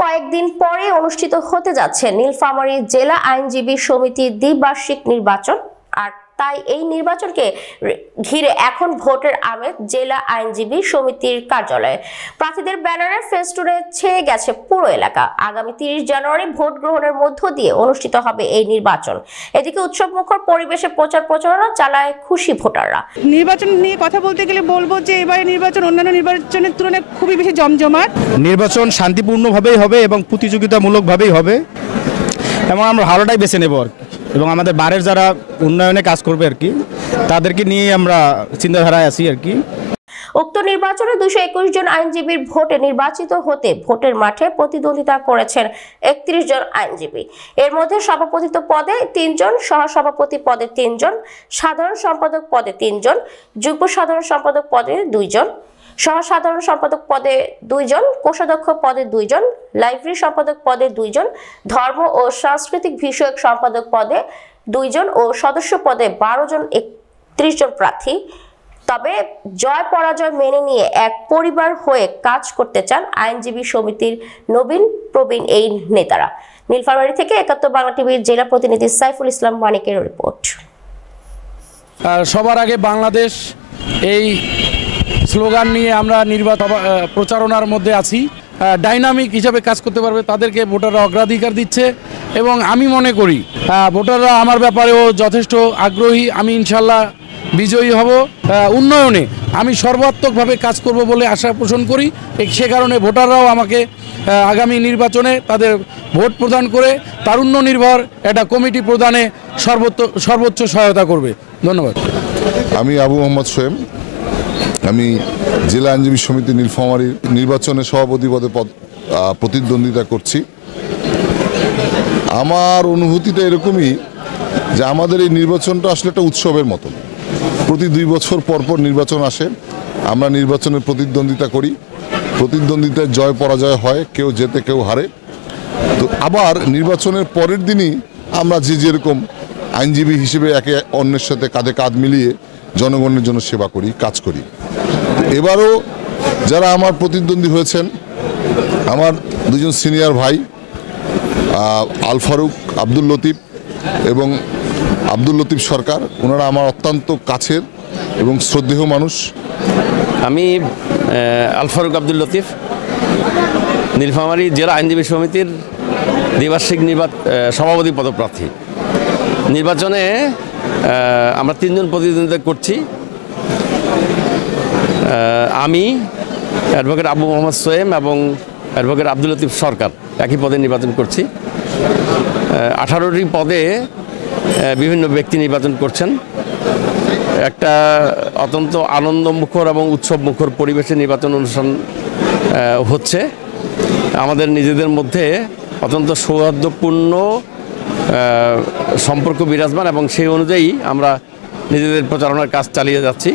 কয়েকদিন পরে অনুষ্ঠিত হতে যাচ্ছে নীলফামারী জেলা আইনজীবী সমিতির দ্বিবার্ষিক নির্বাচন। আর তাই এই নির্বাচনকে ঘিরে এখন ভোটের আমেজ জেলা আইনজীবী সমিতির কার্যালয়ে। প্রার্থীদের ব্যানারে ফেস্টুনে ছেয়ে গেছে পুরো এলাকা। আগামী 30 জানুয়ারি ভোট গ্রহণের মধ্য দিয়ে অনুষ্ঠিত হবে এই নির্বাচন। এদিকে উৎসবমুখর পরিবেশে প্রচার প্রচারণা চালায় খুশি ভোটাররা। নির্বাচন নিয়ে কথা বলতে গেলে বলবো যে এবারে নির্বাচন অন্যান্য নির্বাচনের তুলনায় খুবই বেশি জমজমাট। নির্বাচন শান্তিপূর্ণভাবেই হবে এবং প্রতিযোগিতামূলকভাবেই হবে এবং আমরা ভালোটাই বেছে নেব এবং আমাদের বারের যারা উন্নয়নে কাজ করবে আর কি তাদেরকে নিয়ে আমরা চিন্তাধারায় আছি আর কি। উক্ত নির্বাচনে 221 জন আইনজীবীর ভোটে নির্বাচিত হতে ভোটের মাঠে প্রতিদ্বন্দ্বিতা করেছেন 31 জন আইনজীবী। এর মধ্যে সভাপতিত্ব পদে 3 জন, সহসভাপতি পদে 3 জন, সাধারণ সম্পাদক পদে 3 জন, যুগ্ম সাধারণ সম্পাদক পদে 2 জন, সহসাধারণ সম্পাদক পদে 2 জন, কোষাধ্যক্ষ পদে 2 জন, লাইব্রেরি সম্পাদক পদে 2 জন, ধর্ম ও সাংস্কৃতিক বিষয়ক সম্পাদক পদে 2 জন ও সদস্য পদে 12 জন 31 জন প্রার্থী। তবে জয় পরাজয় মেনে নিয়ে এক পরিবার হয়ে কাজ করতে চান আইনজীবী সমিতির নবীন প্রবীণ এই নেতারা। নীলফামারী থেকে 71 বাংলা টিভির জেলা প্রতিনিধি সাইফুল ইসলাম মানিকের রিপোর্ট। সবার আগে বাংলাদেশ এই স্লোগান নিয়ে আমরা নির্বাচন প্রচারণার মধ্যে আছি। ডাইনামিক হিসাবে কাজ করতে পারবে তাদেরকে ভোটাররা অগ্রাধিকার দিচ্ছে এবং আমি মনে করি ভোটাররা আমার ব্যাপারেও যথেষ্ট আগ্রহী। আমি ইনশাল্লাহ বিজয়ী হব। উন্নয়নে আমি সর্বাত্মকভাবে কাজ করব বলে আশা পোষণ করি। সে কারণে ভোটাররাও আমাকে আগামী নির্বাচনে তাদের ভোট প্রদান করে তারুণ্য নির্ভর একটা কমিটি প্রদানে সর্বোচ্চ সহায়তা করবে। ধন্যবাদ। আমি আবু মোহাম্মদ সোয়েম, আমি জেলা আইনজীবী সমিতি নীলফামারীর নির্বাচনে সভাপতি পদে প্রতিদ্বন্দ্বিতা করছি। আমার অনুভূতিটা এরকমই যে আমাদের এই নির্বাচনটা আসলে একটা উৎসবের মতো। প্রতি 2 বছর পর পর নির্বাচন আসে, আমরা নির্বাচনে প্রতিদ্বন্দ্বিতা করি, প্রতিদ্বন্দ্বিতায় জয় পরাজয় হয়, কেউ জেতে কেউ হারে। তো আবার নির্বাচনের পরের দিনই আমরা যেরকম আইনজীবী হিসেবে একে অন্যের সাথে কাঁধে কাঁধ মিলিয়ে জনগণের জন্য সেবা করি, কাজ করি। এবারও যারা আমার প্রতিদ্বন্দ্বী হয়েছেন, আমার 2 জন সিনিয়র ভাই আল ফারুক আব্দুল লতিফ এবং আব্দুল লতিফ সরকার, ওনারা আমার অত্যন্ত কাছের এবং শ্রদ্ধেয় মানুষ। আমি আল ফারুক আব্দুল লতিফ, নীলফামারী জেলা আইনজীবী সমিতির দ্বিবার্ষিক সভাপতি পদপ্রার্থী। নির্বাচনে আমরা 3 জন প্রতিদ্বন্দ্বিতা করছি। আমি অ্যাডভোকেট আবু মোহাম্মদ সোয়েম এবং অ্যাডভোকেট আব্দুল লতিফ সরকার একই পদে নির্বাচন করছি। 18টি পদে বিভিন্ন ব্যক্তি নির্বাচন করছেন। একটা অত্যন্ত আনন্দমুখর এবং উৎসবমুখর পরিবেশে নির্বাচন অনুষ্ঠান হচ্ছে। আমাদের নিজেদের মধ্যে অত্যন্ত সৌহার্দ্যপূর্ণ সম্পর্ক বিরাজমান এবং সেই অনুযায়ী আমরা নিজেদের প্রচারণার কাজ চালিয়ে যাচ্ছি।